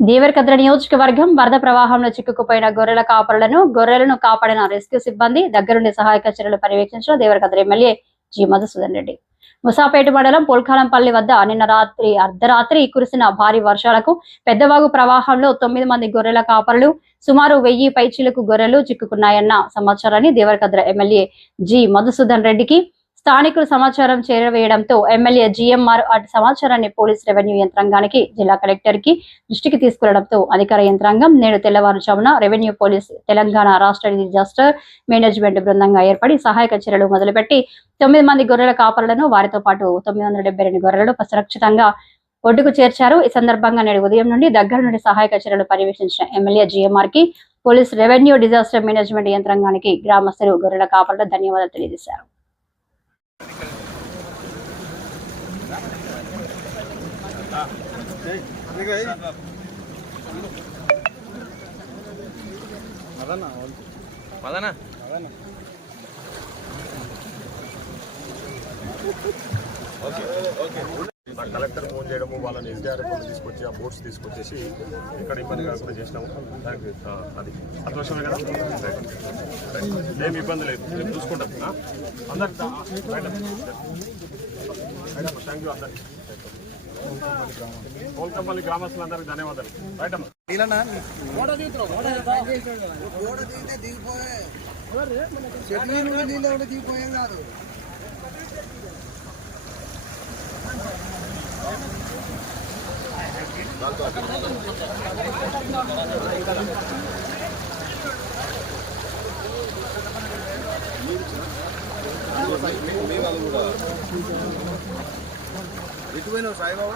దేవరకద్ర నియోజకవర్గం వరద ప్రవాహంలో చిక్కుకుపోయిన గొర్రెలను కాపాడిన రెస్క్యూ సిబ్బంది దగ్గరుండి సహాయక చర్యలు పర్యవేక్షించిన దేవరకద్ర ఎమ్మెల్యే జి మధుసూదన్ రెడ్డి. ముసాపేట మండలం పొల్కాలంపల్లి వద్ద నిన్న అర్ధరాత్రి కురిసిన భారీ వర్షాలకు పెద్దవాగు ప్రవాహంలో 9 మంది గొర్రెల కాపరులు సుమారు 1000 పైచిలకు గొర్రెలు చిక్కుకున్నాయన్న సమాచారాన్ని దేవరకద్ర ఎమ్మెల్యే జి మధుసూదన్ రెడ్డికి స్థానికులు సమాచారం చేరవేయడంతో ఎమ్మెల్యే జిఎంఆర్ అటు సమాచారాన్ని పోలీస్ రెవెన్యూ యంత్రాంగానికి జిల్లా కలెక్టర్ కి దృష్టికి తీసుకెళ్లడంతో అధికార యంత్రాంగం నేడు తెల్లవారుజామున రెవెన్యూ పోలీస్ తెలంగాణ రాష్ట్ర డిజాస్టర్ మేనేజ్మెంట్ బృందంగా ఏర్పడి సహాయక చర్యలు మొదలుపెట్టి 9 మంది గొర్రెల కాపరులను వారితో పాటు 972 గొర్రెలను సురక్షితంగా ఒడ్డుకు చేర్చారు. ఈ సందర్భంగా నేడు ఉదయం నుండి దగ్గర నుండి సహాయక చర్యలు పర్యవేక్షించిన ఎమ్మెల్యే జిఎంఆర్ కి పోలీస్ రెవెన్యూ డిజాస్టర్ మేనేజ్మెంట్ యంత్రాంగానికి గ్రామస్తులు గొర్రెల కాపరులకు ధన్యవాదాలు తెలియజేశారు. కలెక్టర్ ఫోన్ చేయడము వాళ్ళని ఎస్డిఆర్ఎఫ్ తీసుకొచ్చి ఆ బోట్స్ తీసుకొచ్చేసి ఇక్కడ ఇబ్బంది కాకుండా చేసినాము. దానికి అది సంతోషమే కదా, ఏమి ఇబ్బంది లేదు, మేము చూసుకుంటాం అందరికి. థ్యాంక్ యూ అందరికి. కోల్కపల్లి గ్రామస్తులందరికీ ధన్యవాదాలు. రైట్ అమ్మా. ఎటువైనా సాయిబాబా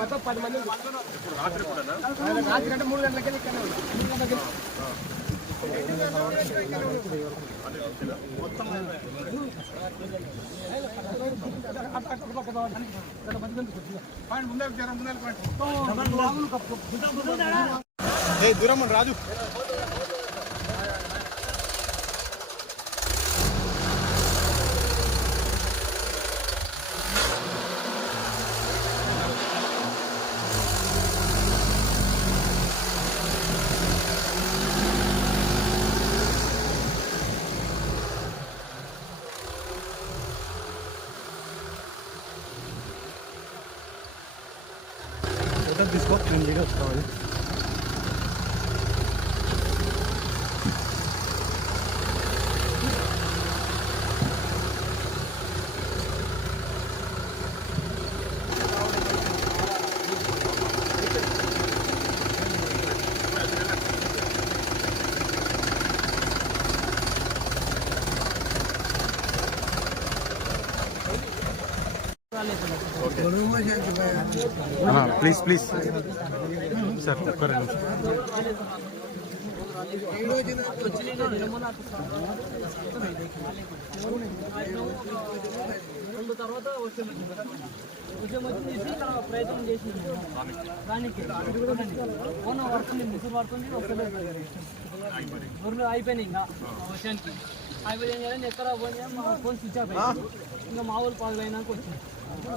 మొత్తం 10 మంది రాత్రి అంటే 3 గంటలకి దూరం రాజు. తీసుకో నేను వస్తాను. ప్లీజ్ ప్లీజ్ సార్ తర్వాత ప్రయత్నం చేసింది దానికి పడుతుంది ముసురు పడుతుంది గొర్రెలు అయిపోయినాయి. ఇంకా వర్షానికి అయిపోయి ఏం చేయాలని ఎక్కడ పోయినా ఫోన్ స్విచ్ ఆఫ్ అయ్యింది. ఇంకా మా ఊరు 10 అయినాక వచ్చింది.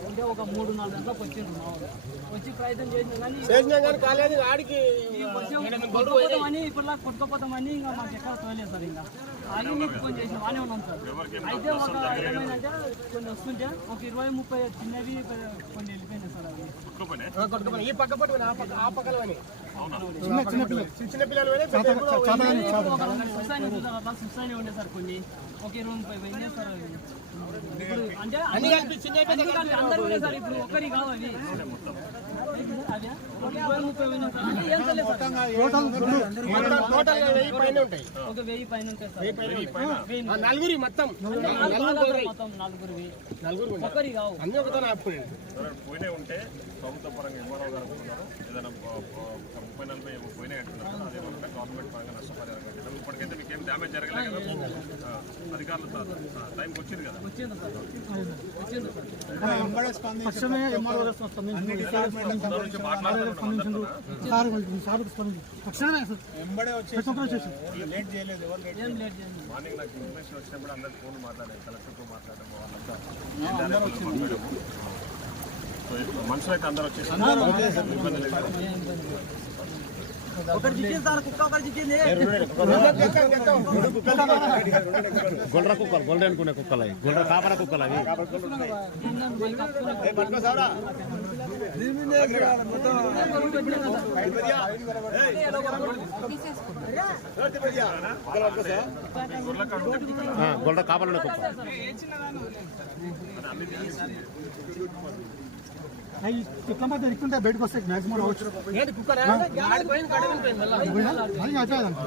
అంటే ఒక 3-4 గంటలకు వచ్చిండ్రు మా ఊరు. వచ్చి ప్రయత్నం చేసినా కానీ కొట్టుకోపోతామని ఇప్పటిలా కొట్టుకోపోతామని ఇంకా మాకు ఎక్కడ తోలేదు సార్. ఇంకా ఆగి మీకు ఫోన్ చేసి బాగానే ఉన్నాం సార్. అయితే ఒక ఏమైందంటే కొన్ని వస్తుంటే ఒక 20-30 చిన్నవి కొన్ని వెళ్ళిపోయినాయి సార్. అవి ఈ పక్క పట్టుకుని ఆ పక్కన చిన్న పిల్లలు సుస్థానే ఉండే సార్. కొన్ని ఒక 20-30 పోయినాయి సార్. అంటే అందరూ ఉండే సార్. ఇప్పుడు ఒక్కరి కాదు అవి అదే 20-30 పోయినా సార్. అంటే ఏం తెలియదు సార్. ఒక 1000 పైన ఉంటాయి సార్. నలుగురి మొత్తం నలుగురు ఒక్కరి కావు అన్ని ఒకతో పోయినే ఉంటే ప్రభుత్వ పరంగా ఎంఆర్ఓ గారు అనుకున్నారు. ఏదైనా 30-40 పోయినాయి అంటున్నారు. అదే గవర్నమెంట్ పరంగా నష్టపరిహారం ఇప్పటికైతే మీకేం డ్యామేజ్ జరగలేదు కదా. అధికారులు టైంకి వచ్చింది కదా. వచ్చింది సార్ వచ్చింది సార్ తక్షణమే ఎంఆర్ఓ స్పందించింది, అందరి నుంచి మాట్లాడుతున్నాం. తక్షణమే లేట్ చేయలేదు. ఏం లేట్ చేయండి. మార్నింగ్ నాకు ఇన్ఫర్మేషన్ వచ్చినప్పుడు అందరికి ఫోన్ మాట్లాడాను, కలెక్టర్తో మాట్లాడము, వాళ్ళంతా మనుషులు అయితే అందరూ వచ్చేసి ఇబ్బంది లేదు. గొల్ర కుక్కలు, గొల్రె అనుకునే కుక్కలు అవి, గొల్ర కాపర కుక్కలు అవి. గొల్ర కాపర కుక్క. ఇట్లా బయటకు వస్తాయి మ్యాక్సిమం రావచ్చు.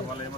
వాళ్ళు ఏమన్నా